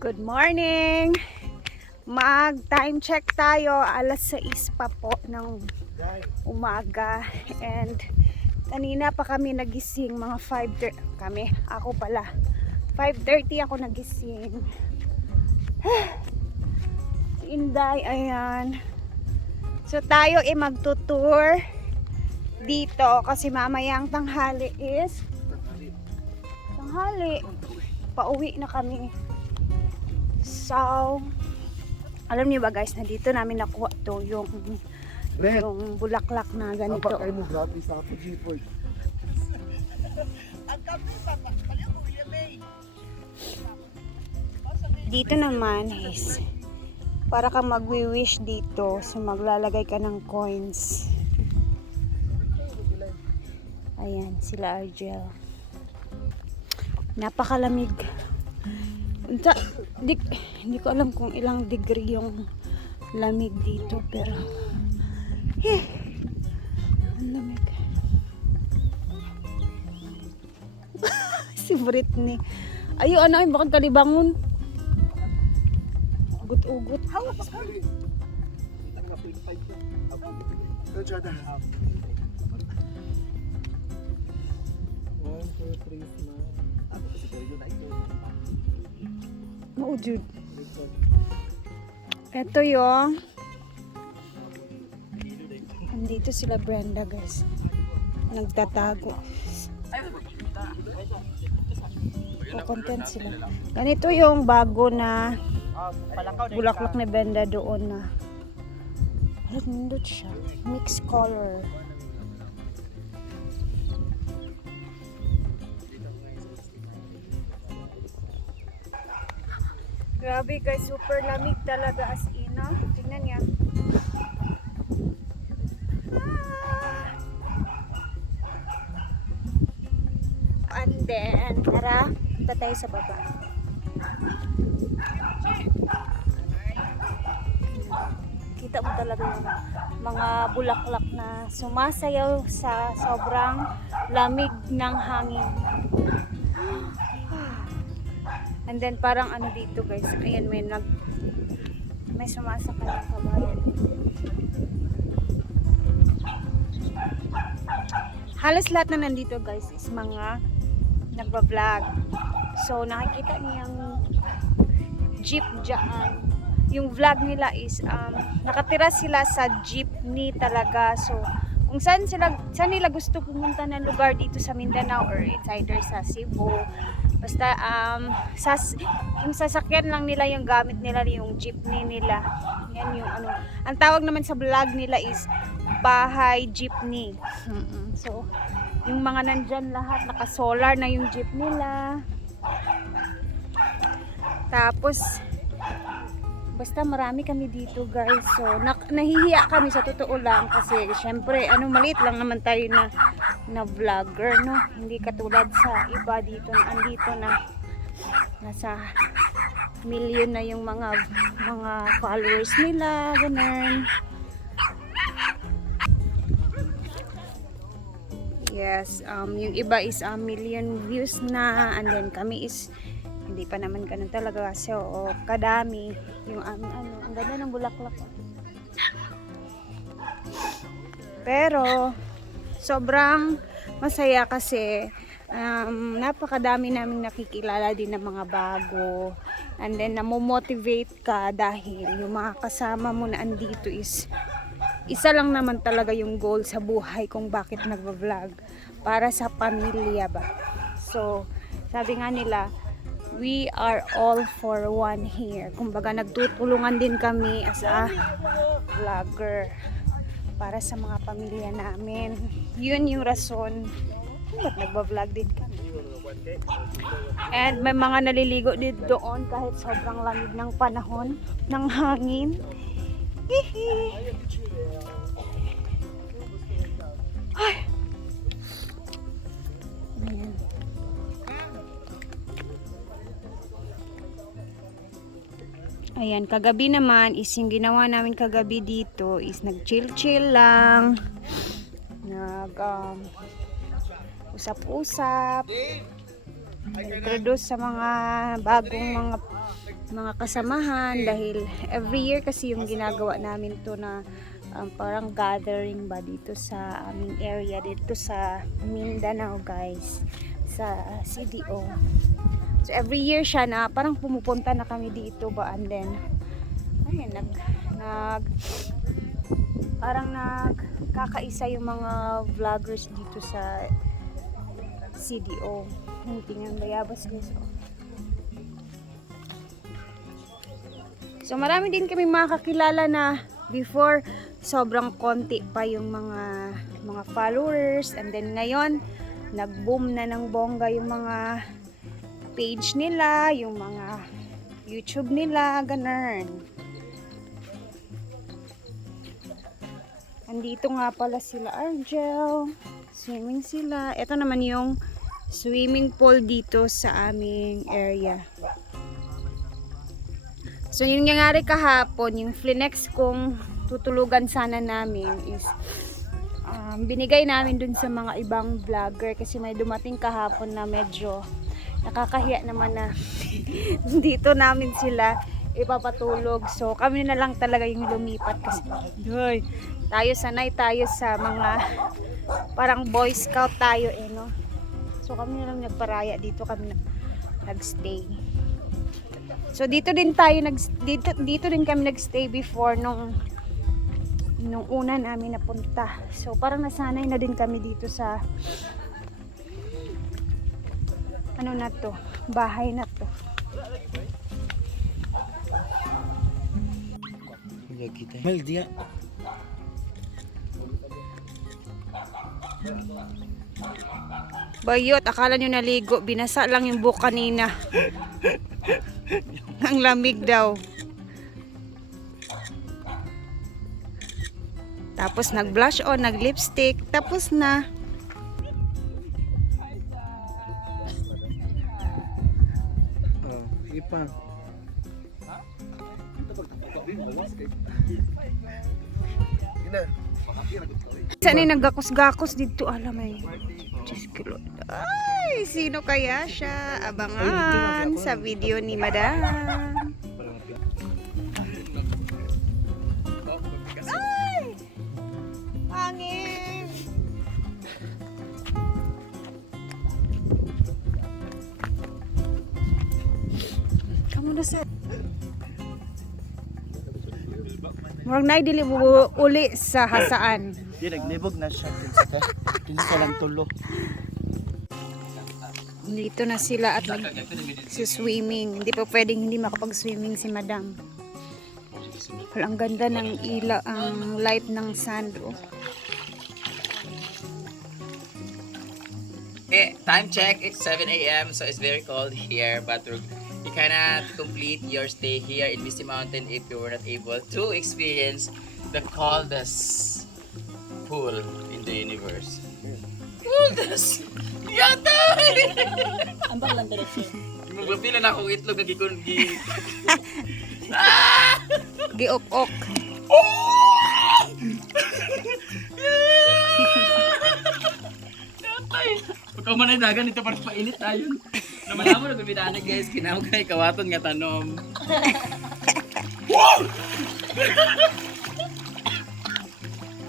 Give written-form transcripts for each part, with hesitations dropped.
Good morning! Mag-time check tayo. Alas 6 pa po ng umaga. And kanina pa kami nagising. Mga 5:30. Ako pala. 5:30 ako nagising. Si Inday, ayan. So tayo magtutour dito. Kasi mamayang tanghali is pauwi na kami. So, alam niyo ba guys, na dito namin nakuha to yung bulaklak na ganito. Napakay mo gratis sa G-Ford. Dito naman is para kang magwi-wish dito. So, maglalagay ka ng coins. Ayan, sila Argel. Napakalamig. Hindi ko alam kung ilang degree yung lamig dito, pero ang lamig. Si Britney, ayo ano, bakit kalibangon? Ugot-ugot. Hawak pa ka. Maujud. Ito yung andito sila Brenda guys. Nagtatago. Content sila. Ganito yung bago na bulaklak ni Brenda doon na. Nindot siya. Mixed color. Grabe guys, super lamig talaga as in, no? Tingnan niya. And then, tara, punta tayo sa baba. Kita mo talaga yung mga bulaklak na sumasayaw sa sobrang lamig ng hangin. And then parang ano dito guys, ayan may sumasakay ng kabayo. Halos lahat na nandito guys is mga nagba-vlog. So nakikita niyang jeep dyan. Yung vlog nila is nakatira sila sa jeepney talaga. So kung saan nila gusto pumunta ng lugar dito sa Mindanao or it's either sa Cebu. Basta yung sasakyan lang nila, yung gamit nila, yung jeepney nila. Yan yung ano. Ang tawag naman sa vlog nila is bahay jeepney. So yung mga nandyan lahat naka-solar na yung jeep nila. Tapos basta marami kami dito guys. So nahihiya kami sa totoo lang kasi syempre maliit lang naman tayo na vlogger, no? Hindi katulad sa iba dito na andito na nasa million na yung mga followers nila, ganun. Yes, yung iba is million views na, and then kami is hindi pa naman ganun talaga. So kadami yung ang ganda ng bulaklak. Pero sobrang masaya kasi napakadami naming nakikilala din ng mga bago, And then namomotivate ka dahil yung mga kasama mo na andito is isa lang naman talaga yung goal sa buhay kung bakit nagva-vlog, para sa pamilya ba. So sabi nga nila, we are all for one here. Kumbaga nagtutulungan din kami as a vlogger para sa mga pamilya namin. Yun yung rason kung ba't nagba-vlog din kami. And may mga naliligo din doon kahit sobrang lamig ng panahon, ng hangin. Hihi. Ay. Ayan. Ayan, kagabi naman is yung ginawa namin kagabi dito is nag-chill-chill lang. Usap-usap. Introduce sa mga bagong mga kasamahan dahil every year kasi yung ginagawa namin to na parang gathering ba dito sa aming area dito sa Mindanao guys, sa CDO. So every year siya na parang pumupunta na kami dito ba, and then ayun, parang nagkakaisa yung mga vloggers dito sa CDO. Tingnan bayabas guys. So marami din kami makakilala na before sobrang konti pa yung mga followers, and then ngayon nag-boom na ng bongga yung mga page nila, yung mga YouTube nila, ganun. Andito nga pala sila Argel, swimming sila. Ito naman yung swimming pool dito sa aming area. So yung nangyari kahapon, yung flinex kong tutulugan sana namin is binigay namin dun sa mga ibang vlogger kasi may dumating kahapon na medyo nakakahiya naman na dito namin sila ipapatulog. So kami na lang talaga yung lumipat kasi tayo sanay tayo sa mga parang boy scout tayo no. So kami na lang nagparaya dito, kami nagstay. So dito din kami nagstay before nung una namin napunta. So parang nasanay na din kami dito sa ano na to, bahay na to. Bayot, akala nyo naligo, binasa lang yung buhok kanina. Ang lamig daw. Tapos nag-blush on, nag-lipstick, tapos na. Sige pa. Saan ay naggakos-gakos dito? Alam mo yun. Ay, sino kaya siya? Abangan sa video ni Madam. Ay! Hangin! Kamu na sir. Murag na dili mo uli sa hasaan. Di naglibog na siya din sa lang tulo. Dito na sila at swimming. Hindi pa pwedeng hindi makapag-swimming si Madam. Well, ang ganda ng ilaw, ang light ng sand. Oh. Okay, time check, it's 7 a.m. so it's very cold here, but you cannot complete your stay here in Misty Mountain if you were not able to experience the coldest pool in the universe. Coldest! Yatay! Ambang lang direksyon. Magpapila na akong itlog na gikundi. Giok-ok. Yatay! Pagka man ay dagan, ito parang painit tayo. Naman mo, nagpapila na guys, kinamag kay kawaton nga tanom.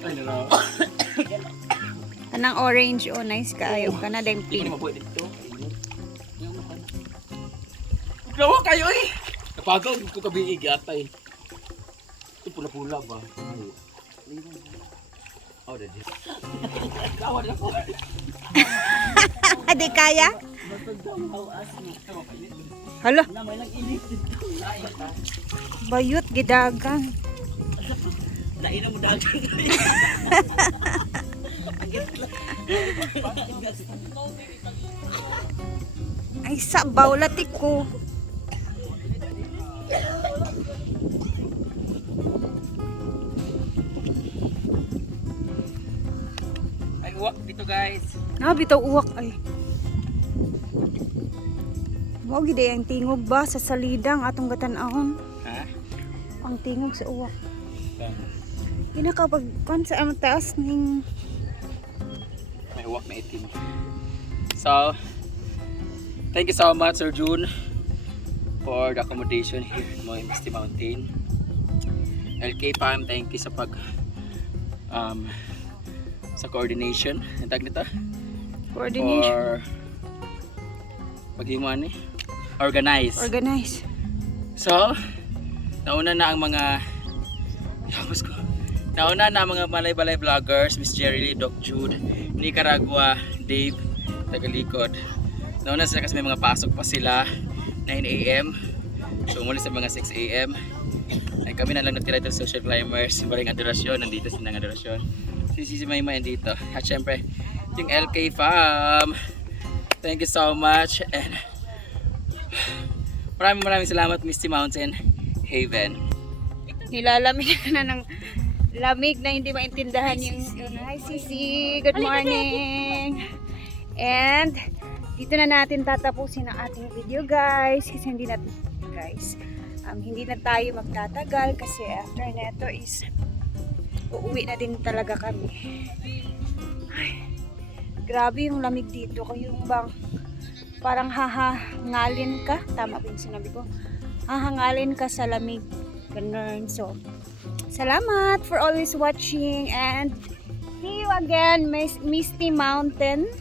Ay, nalaw. Anang orange, oh nice kaayo ka na din Hindi pink. mo pwede ito. Gawa kayo eh! Kapagaw ko kabiig atay. Ito pula-pula ba? Oh, dadi. Kawan ako. Di kaya? Hala, Na may nag-init dito. bayot gidagan. Naina mo dagan. Ay sabaw latik ko. Ay, uwak dito guys. Bitaw uwak ay. Mo gid ang tingog ba sa salidang atong gatan-ahon. Ha? Ang tingog sa uwak. Kinakapag kan sa among taas ning May uwak na itim. So, thank you so much Sir June for the accommodation here in Moy Misty Mountain. LK Farm, thank you sa sa coordination. Ang tag nito? coordination. Or paghimuan ni organize. Organize. So, nauna na ang mga Tapos ko. Nauna na ang mga balay-balay vloggers, Miss Jerry Lee, Doc Jude, Nicaragua, Dave, Tagalikod. Nauna sila kasi may mga pasok pa sila, 9 AM. So muli sa mga 6 AM. Ay kami na lang natira dito sa Social Climbers, baling adorasyon, nandito sila ng adorasyon. Si Maymay nandito. At syempre, yung LK Fam. Thank you so much and maraming salamat Misty Mountain Haven. Nilalamig na ng lamig na hindi maintindihan yung hi Sisi, good morning. And dito na natin tatapusin ang ating video guys kasi hindi na tayo magtatagal kasi after neto is uuwi na din talaga kami. Ay, grabe yung lamig dito, yung bang parang hahangalin ka, tama ba yung sinabi ko? Hahangalin ka sa lamig, ganun. So salamat for always watching and see you again Misty Mountain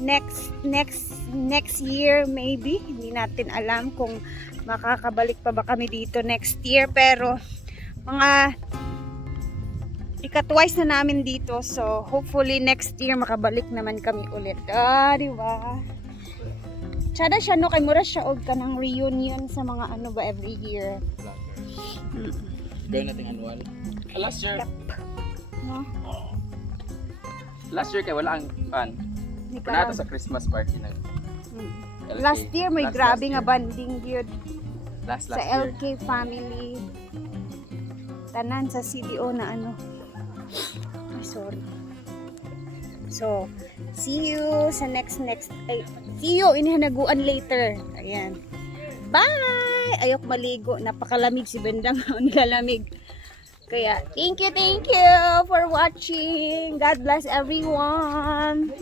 next year maybe. Hindi natin alam kung makakabalik pa ba kami dito next year, pero mga ika-twice na namin dito, so hopefully next year makabalik naman kami ulit. Diba? Tsada siya no, kay mura siya og kanang reunion sa mga ano ba every year. Gawin natin annual. Last year. No? Last year kay wala ang pan. Panata sa Christmas party na. LK. Last year may Last grabe nga year. banding gyud Last sa year. LK family. Tanan sa CDO na ano. Ay, sorry. So, see you sa next see you inhanaguan later. Ayan. Bye! Ayok maligo. Napakalamig si Bendang. Nilalamig. Kaya, thank you for watching. God bless everyone.